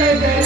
Amen.